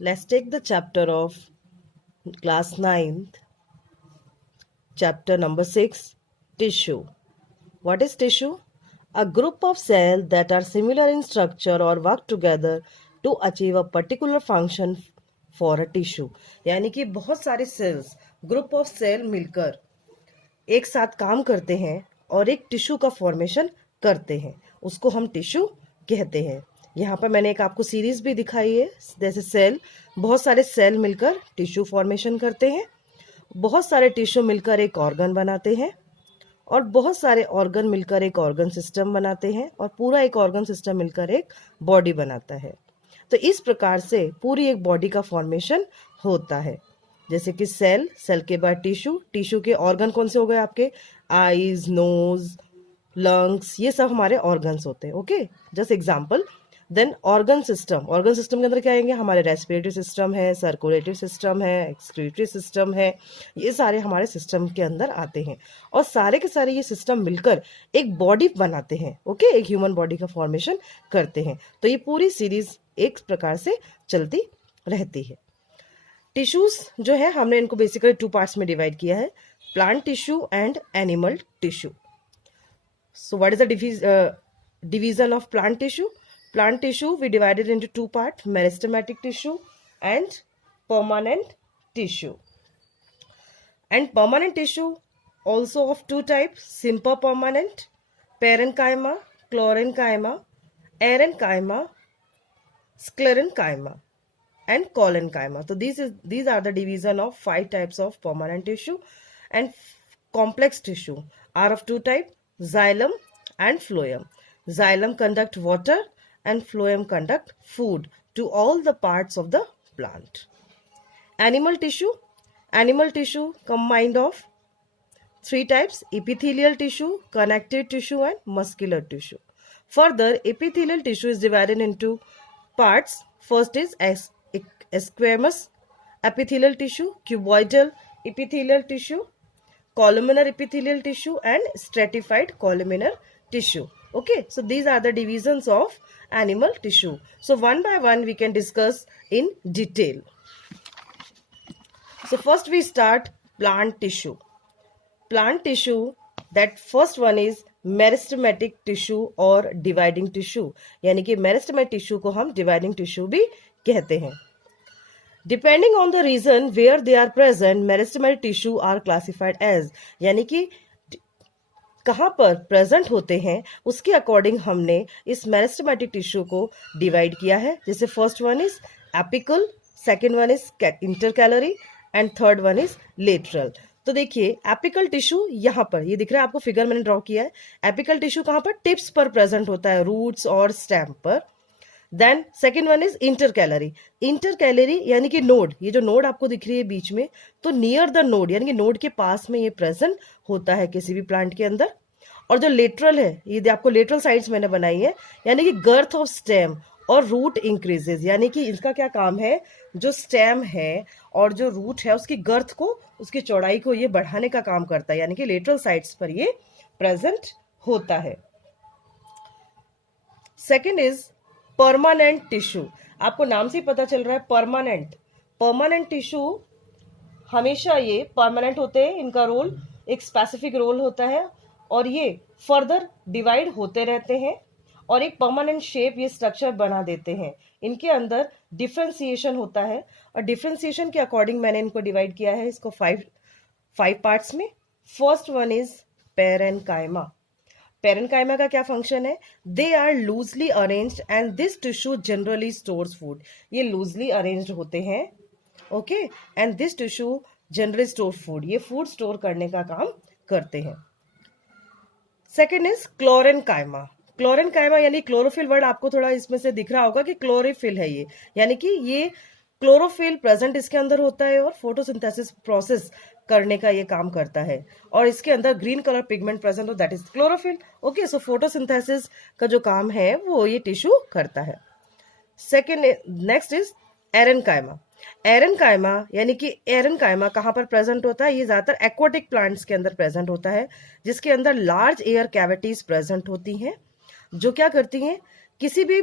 Let's take the chapter of class 9th, chapter number 6, tissue. What is tissue? A group of cells that are similar in structure or work together to achieve a particular function for a tissue. यानी कि बहुत सारे sales, group of cell मिलकर एक साथ काम करते हैं और एक टिश्यू का फॉर्मेशन करते हैं, उसको हम टिश्यू कहते हैं। यहाँ पर मैंने एक आपको सीरीज भी दिखाई है, जैसे सेल, बहुत सारे सेल मिलकर टिश्यू फॉर्मेशन करते हैं, बहुत सारे टिश्यू मिलकर एक ऑर्गन बनाते हैं और बहुत सारे ऑर्गन मिलकर एक ऑर्गन सिस्टम बनाते हैं और पूरा एक ऑर्गन सिस्टम मिलकर एक बॉडी बनाता है। तो इस प्रकार से पूरी एक बॉडी का फॉर्मेशन होता है। जैसे कि सेल, सेल के बाद टिश्यू, टिश्यू के ऑर्गन कौन से हो गए आपके, आईज, नोज, लंग्स, ये सब हमारे ऑर्गन्स होते हैं। Okay, just example. Then organ system, organ system के अंदर क्या आएंगे, हमारे रेस्पिरेटरी सिस्टम है, सर्कुलेटरी सिस्टम है, एक्सक्रीटरी सिस्टम है, ये सारे हमारे सिस्टम के अंदर आते हैं और सारे के सारे ये सिस्टम मिलकर एक बॉडी बनाते हैं। ओके, एक ह्यूमन बॉडी का फॉर्मेशन करते हैं। तो ये पूरी सीरीज एक प्रकार से चलती रहती है। टिश्यूज जो है हमने इनको बेसिकली 2 पार्ट्स में डिवाइड किया है, plant tissue and animal tissue. So what is the division of plant tissue? Plant tissue we divided into 2 parts, meristematic tissue and permanent tissue. And permanent tissue also of 2 types, simple permanent, parenchyma, chlorenchyma, arenchyma, sclerenchyma and collenchyma. So these are the division of 5 types of permanent tissue. And complex tissue are of 2 types, xylem and phloem. Xylem conduct water and phloem conduct food to all the parts of the plant. Animal tissue combined of 3 types, epithelial tissue, connective tissue and muscular tissue. Further, epithelial tissue is divided into parts. First is squamous epithelial tissue, cuboidal epithelial tissue, columnar epithelial tissue and stratified columnar tissue. Okay, so these are the divisions of animal tissue. So one by one we can discuss in detail. So first we start plant tissue. Plant tissue, that first one is meristematic tissue और dividing tissue, यानी कि meristematic tissue को हम dividing tissue भी कहते हैं। Depending on the region where they are present, meristematic tissue are classified as, यानी कि कहाँ पर प्रेजेंट होते हैं उसके अकॉर्डिंग हमने इस मेरिस्टेमेटिक टिश्यू को डिवाइड किया है। जैसे first one is apical, second one is intercalary and third one is lateral. तो देखिए एपिकल टिश्यू यहाँ पर ये दिख रहा है आपको, फिगर मैंने ड्रॉ किया है। एपिकल टिश्यू कहाँ पर, टिप्स पर प्रेजेंट होता है, रूट्स और स्टेम पर। Then second one is intercalary. Intercalary यानी कि नोड, ये जो नोड आपको दिख रही है बीच में, तो नियर द नोड यानी कि नोड के पास में ये प्रेजेंट होता है किसी भी प्लांट के अंदर। और जो लेटरल है, ये आपको लेटरल साइड्स मैंने बनाई है, यानी कि गर्थ ऑफ स्टेम और रूट इंक्रीजेज, यानी कि इसका क्या काम है, जो स्टेम है और जो रूट है उसकी गर्थ को, उसकी चौड़ाई को ये बढ़ाने का काम करता है, यानी कि लेटरल साइड्स पर ये प्रेजेंट होता है। Second is permanent tissue. आपको नाम से ही पता चल रहा है परमानेंट। परमानेंट टिश्यू हमेशा ये परमानेंट होते हैं, इनका रोल एक स्पेसिफिक रोल होता है और ये फर्दर डिवाइड होते रहते हैं और एक परमानेंट शेप ये स्ट्रक्चर बना देते हैं। इनके अंदर डिफ्रेंसिएशन होता है और डिफ्रेंसिएशन के अकॉर्डिंग मैंने इनको डिवाइड किया है इसको 5 पार्ट्स में। First one is parenchyma. Parenchyma का क्या फंक्शन है, they are loosely arranged and this tissue generally stores food. ये लूजली अरेंज्ड होते हैं, okay, and this tissue generally store food, ये फूड स्टोर करने का काम करते हैं। Second is chlorenchyma. क्लोरेनकाइमा यानी क्लोरोफिल वर्ड आपको थोड़ा इसमें से दिख रहा होगा कि क्लोरोफिल है ये, यानी कि ये क्लोरोफिल प्रेजेंट इसके अंदर होता है और फोटोसिंथेसिस प्रोसेस करने का ये काम करता है और इसके अंदर ग्रीन कलर पिगमेंट प्रेजेंट हो, that is chlorophyll. Okay, so photosynthesis का जो काम है वो ये टिश्यू करता है। Second, next is aerenchyma. Aerenchyma यानी कि एरेनकाइमा कहाँ पर प्रेजेंट होता है, ये ज्यादातर एक्वाटिक प्लांट्स के अंदर प्रेजेंट होता है, जिसके अंदर लार्ज एयर कैविटीज प्रेजेंट होती हैं, जो क्या करती हैं, किसी भी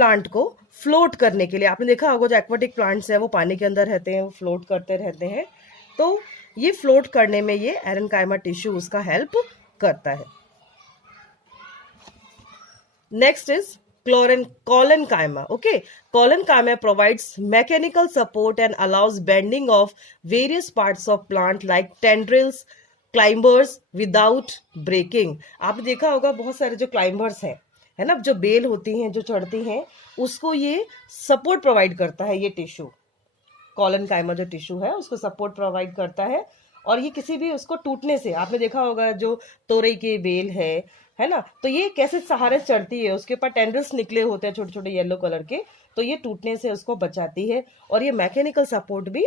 प्लांट को फ्लोट करने के लिए। आपने देखा होगा जो एक्वाटिक प्लांट्स है वो पानी के अंदर रहते हैं, वो फ्लोट करते रहते हैं, तो ये फ्लोट करने में ये एरेनकाइमा टिश्यू उसका हेल्प करता है। Next is collenchyma. Okay, collenchyma provides mechanical support and allows bending of various parts of plant like tendrils, climbers without breaking. आपने देखा होगा बहुत सारे जो क्लाइंबर्स हैं, है ना, जो बेल होती हैं, जो चढ़ती हैं, उसको ये सपोर्ट प्रोवाइड करता है। ये टिश्यू collenchyma जो टिश्यू है उसको सपोर्ट प्रोवाइड करता है, और ये किसी भी उसको टूटने से, आपने देखा होगा जो तोरई के बेल है ना, तो ये कैसे सहारे चढ़ती है, उसके ऊपर टेंडल्स निकले होते हैं छोटे छोटे येलो कलर के, तो ये टूटने से उसको बचाती है, और ये मैकेनिकल सपोर्ट भी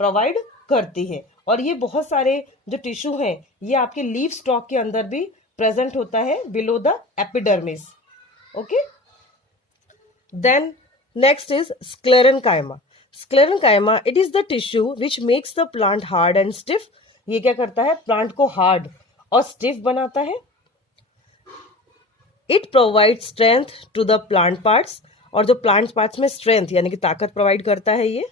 प्रोवाइड करती है। और ये बहुत सारे जो टिश्यू हैं ये आपके लीफ स्टॉक के अंदर भी प्रेजेंट होता है, below the epidermis. Okay, then next is sclerenchyma. Sclerenchyma, it is the tissue which makes the plant hard and stiff. ये क्या करता है, प्लांट को हार्ड और स्टिफ बनाता है। It provide strength to the plant parts, और जो प्लांट पार्ट्स में स्ट्रेंथ यानी कि ताकत प्रोवाइड करता है ये।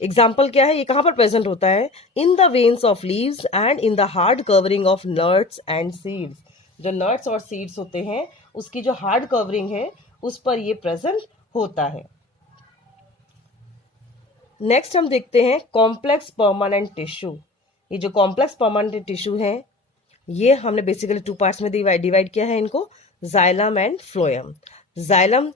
एग्जाम्पल क्या है, ये कहाँ पर प्रेजेंट होता है, in the veins of leaves and in the hard covering of nuts and seeds. जो नट्स और सीड्स होते हैं उसकी जो हार्ड कवरिंग है उस पर ये प्रेजेंट होता है। नेक्स्ट हम देखते हैं कॉम्प्लेक्स परमानेंट टिश्यू। ये जो कॉम्प्लेक्स परमानेंट टिश्यू है ये हमने बेसिकली टू पार्ट्स में डिवाइड किया है इनको, xylem and phloem. Xylem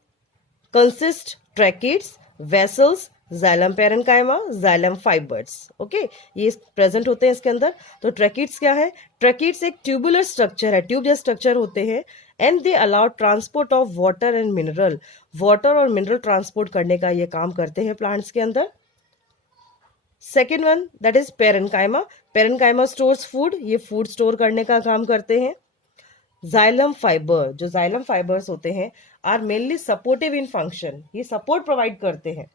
consist tracheids, vessels, xylem parenchyma, xylem fibres. Okay, ये प्रेजेंट होते हैं इसके अंदर। तो ट्रैकिड्स क्या है, ट्रैकिड्स एक ट्यूबुलर स्ट्रक्चर है, ट्यूब जैसे स्ट्रक्चर होते हैं, and they allow transport of water and mineral. Water और मिनरल ट्रांसपोर्ट करने का ये काम करते हैं प्लांट्स के अंदर। Second one that is parenchyma. Parenchyma stores food, ये फूड स्टोर करने का काम करते हैं। जाइलम फाइबर, जो जाइलम फाइबर्स होते हैं are mainly supportive in function, ये सपोर्ट प्रोवाइड करते हैं।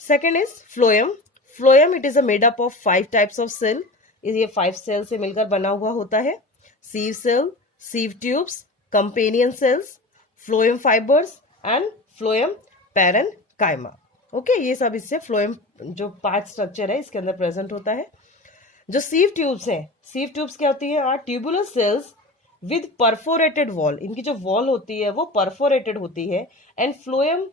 Second is phloem. Phloem it is a made up of 5 types of cell. ये 5 सेल से मिलकर बना हुआ होता है। Sieve cell, sieve tubes, companion cells, phloem fibres and phloem parenchyma. Okay, ये सब इससे फ्लोएम जो पार्ट स्ट्रक्चर है इसके अंदर प्रेजेंट होता है। जो सीव ट्यूब्स हैं, सीव ट्यूब्स क्या होती है, are tubular cells with perforated wall. इनकी जो वॉल होती है वो परफोरेटेड होती है। And phloem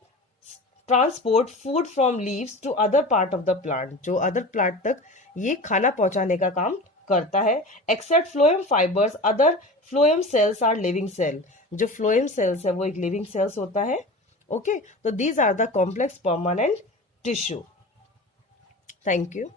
transport food from leaves to other part of the plant, जो अदर प्लांट तक ये खाना पहुंचाने का काम करता है। Except phloem fibres, other phloem cells are living cell. जो फ्लोएम सेल्स है वो एक लिविंग सेल्स होता है। Okay, so these are the complex permanent tissue. Thank you.